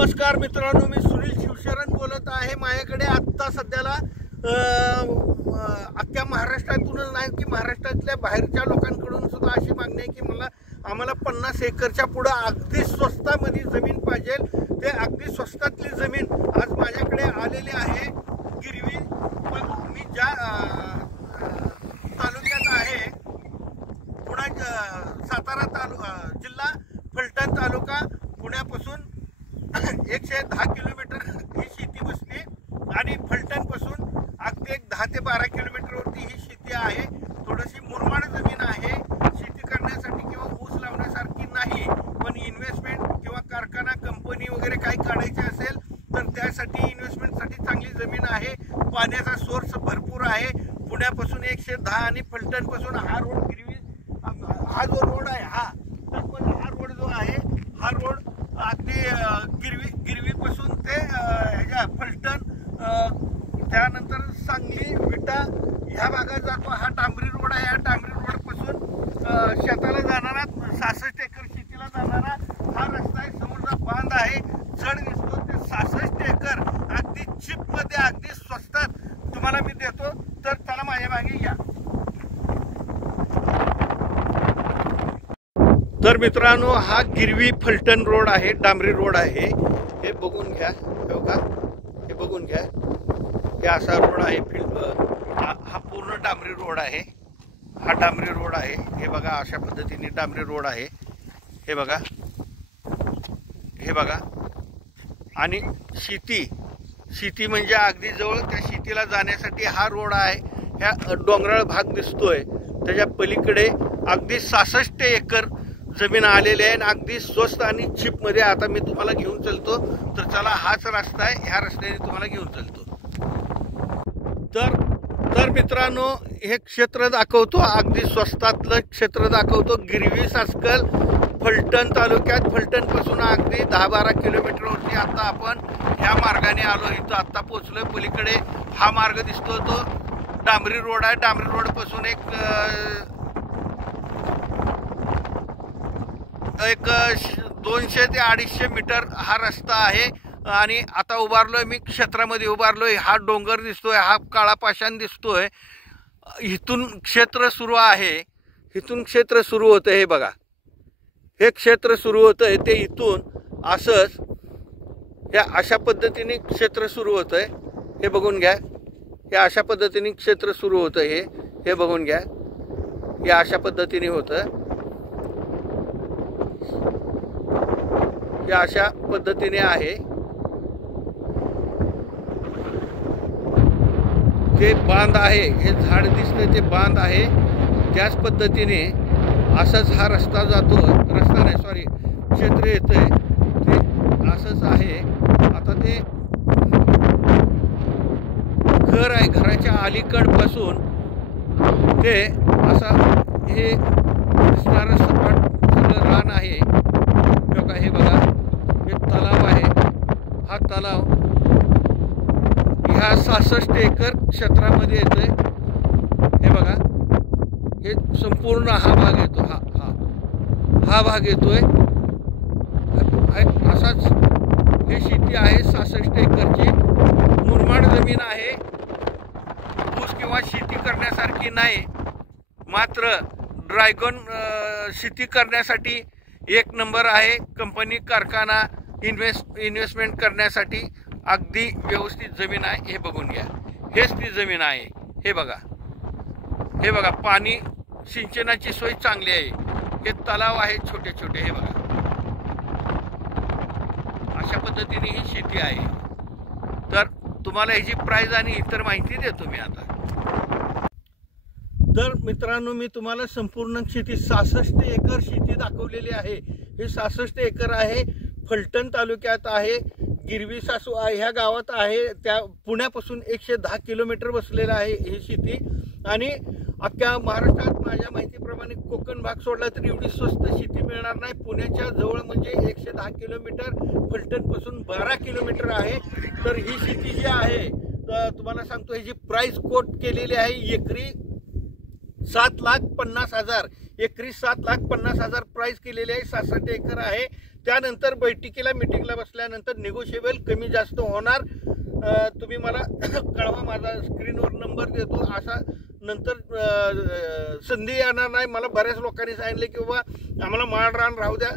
नमस्कार मित्रांनो, मी सुनील शिवशरण बोलत आहे। माझ्याकडे आत्ता सध्याला अख्ख्या महाराष्ट्रातूनच नाही की महाराष्ट्रातल्या बाहेरच्या लोकांकडून सुद्धा अशी मागणी आहे की आम्हाला 50 एकरच्या पुढे अगदी स्वस्तामध्ये जमीन पाहिजे। ते अगदी स्वस्तातली जमीन आज माझ्याकडे आलेली आहे। गिरवी मी ज्या तालुक्यात आहे, पुणे सातारा जिल्हा फलटण तालुका, पुण्यापासून 110 किलोमीटर ही शेती बसते आणि फलटण पासून अगदी 10 ते 12 किलोमीटरवरती ही शेती आहे। थोडीशी मुरमाड जमीन आहे, शेती करण्यासाठी किंवा ऊस लावण्यासारखी नाही, पण इन्व्हेस्टमेंट किंवा कारखाना कंपनी वगैरे काही काढायचे असेल तर त्यासाठी इन्व्हेस्टमेंटसाठी चांगली जमीन आहे। पाण्याचा सोर्स भरपूर आहे। पुण्यापासून 110 आणि फलटण पासून हा रोड गिरवी, हा जो रोड आहे हा रोड जो आहे हा रोड अगदी गिरवी पासून ते फलटण, त्यानंतर सांगली, विटा ह्या भागात जातो। हा डांबरी रोड आहे। या डांबरी रोड पासून शेताला जाणारा 66 एकर शेतीला जाणारा हा रस्ता आहे। समोरचा बांध आहे, चढ दिसतो। ते 66 एकर अगदी चिप मध्ये अगदी स्वस्तात तुम्हाला मी देतो, तर चला माझ्या मागे या। तर मित्रांनो, हा गिरवी फलटण रोड आहे, डांबरी रोड आहे। हे बघून घ्या, हे बघून घ्या, हे असा रोड आहे। हा पूर्ण डांबरी रोड आहे। हा डांबरी रोड आहे, हे बघा अशा पद्धतीने डांबरी रोड आहे। हे बघा, हे बघा। आणि शेती म्हणजे अगदी जवळ त्या शेतीला जाण्यासाठी हा रोड आहे। ह्या डोंगराळ भाग दिसतोय, त्याच्या पलीकडे अगदी 66 एकर जमीन आलेली आहे, अगदी स्वस्त आणि चिप मध्ये। आता मी तुम्हाला घेऊन चलतो, तर चला हाच रस्ता आहे, ह्या रस्त्याने तुम्हाला घेऊन चलतो। तर मित्रांनो, हे क्षेत्र दाखवतो, अगदी स्वस्तातलं क्षेत्र दाखवतो। गिरवी सासकल फलटण तालुक्यात, फलटण पासून अगदी 10-12 किलोमीटरवरती आता आपण ह्या मार्गाने आलो। इथं आता पोहोचलोय। पलीकडे हा मार्ग दिसतो, तो डांबरी रोड आहे। डांबरी रोड पासून एक 200 ते 250 मीटर हा रस्ता आहे। आणि आता उभारलोय मी क्षेत्रामध्ये उभारलोय। हा डोंगर दिसतोय, हा काळा पाषाण दिसतोय। इथून क्षेत्र सुरू आहे, इथून क्षेत्र सुरू होतं। हे बघा, हे क्षेत्र सुरू होतंय, ते इथून असंच या अशा पद्धतीने क्षेत्र सुरू होतंय। हे बघून घ्या, हे अशा पद्धतीने क्षेत्र सुरू होतं। हे बघून घ्या, हे अशा पद्धतीने होतं। हे अशा पद्धतीने आहे। ते बांध आहे, हे झाड दिसतंय, ते बांध आहे। त्याच पद्धतीने असंच हा रस्ता जातो, रस्ता नाही सॉरी क्षेत्र येतंय, ते असंच आहे। आता ते घर आहे, घराच्या अलीकडपासून ते असं हे दिसणारं सपाट सगळं रान आहे। हे बघा, हे तलाव आहे। हा तलाव ह्या 66 एकर क्षेत्रामध्ये येतोय। हे बघा, हे संपूर्ण हा भाग येतो, हा भाग येतोय। असाच ही शेती आहे 66 एकरची। मुरमाड जमीन आहे, ऊस किंवा शेती करण्यासारखी नाही, मात्र ड्रॅगन शेती करण्यासाठी एक नंबर आहे। कंपनी, कारखाना, इन्व्हेस्टमेंट करण्यासाठी अगदी व्यवस्थित जमीन आहे। हे बघून घ्या, हेच ती जमीन आहे। हे बघा, हे बघा, पाणी सिंचनाची सोय चांगली आहे। हे तलाव आहे छोटे छोटे। हे बघा, अशा पद्धतीने ही शेती आहे। तर तुम्हाला ह्याची प्राइस आणि इतर माहिती देतो मी आता। तर मित्रांनो, मी तुम्हाला संपूर्ण शेती 66 एकर शेती दाखवलेली आहे। हे 66 एकर आहे, फलटण तालुक्यात आहे, गिरवी सासू ह्या गावात आहे। त्या पुण्यापासून 110 किलोमीटर बसलेलं आहे ही शेती। आणि अख्ख्या महाराष्ट्रात माझ्या माहितीप्रमाणे कोकण भाग सोडला तर एवढी स्वस्त शेती मिळणार नाही। पुण्याच्या जवळ म्हणजे 110 किलोमीटर, फलटण पासून 12 किलोमीटर आहे। तर ही शेती जी आहे, तर तुम्हाला सांगतो, ह्याची प्राइस कोट केलेली आहे एकरी 7,50,000, एकरी 7,50,000 प्राइस केलेली आहे। 66 एकर आहे। त्यानंतर मिटिंगला बसल्यानंतर निगोशिएबल कमी जास्त होणार. तुम्ही मला कळवा, माझा स्क्रीनवर नंबर देतो. असा नंतर संधी येणार नाही. मला बऱ्याच लोकांनी सांगितले की बाबा आम्हाला माळ रान राहू द्या,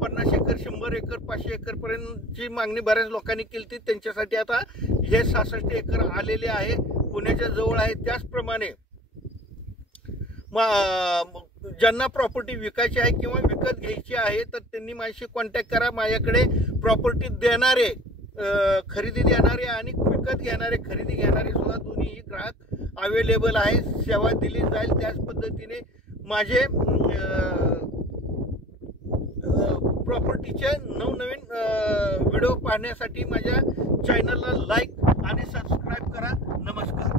50 एकर 100 एकर 500 एकर पर्यंतची मागणी बऱ्याच लोकांनी केली. त्यांच्यासाठी आता हे 66 एकर आलेले आहे, पुण्याच्या जवळ आहे. त्याचप्रमाणे ज्यांना प्रॉपर्टी विकायची आहे किंवा विकत घ्यायची आहे तर त्यांनी माझ्याशी कॉन्टॅक्ट करा. माझ्याकडे प्रॉपर्टी देणारे, खरेदी देणारे आणि विकत घेणारे, खरेदी घेणारे सुद्धा दोन्हीही ग्राहक अवेलेबल आहे. सेवा दिली जाईल. त्याच पद्धतीने माझे प्रॉपर्टीचे नवनवीन व्हिडिओ पाहण्यासाठी माझ्या चॅनलला लाईक आणि सबस्क्राईब करा. नमस्कार.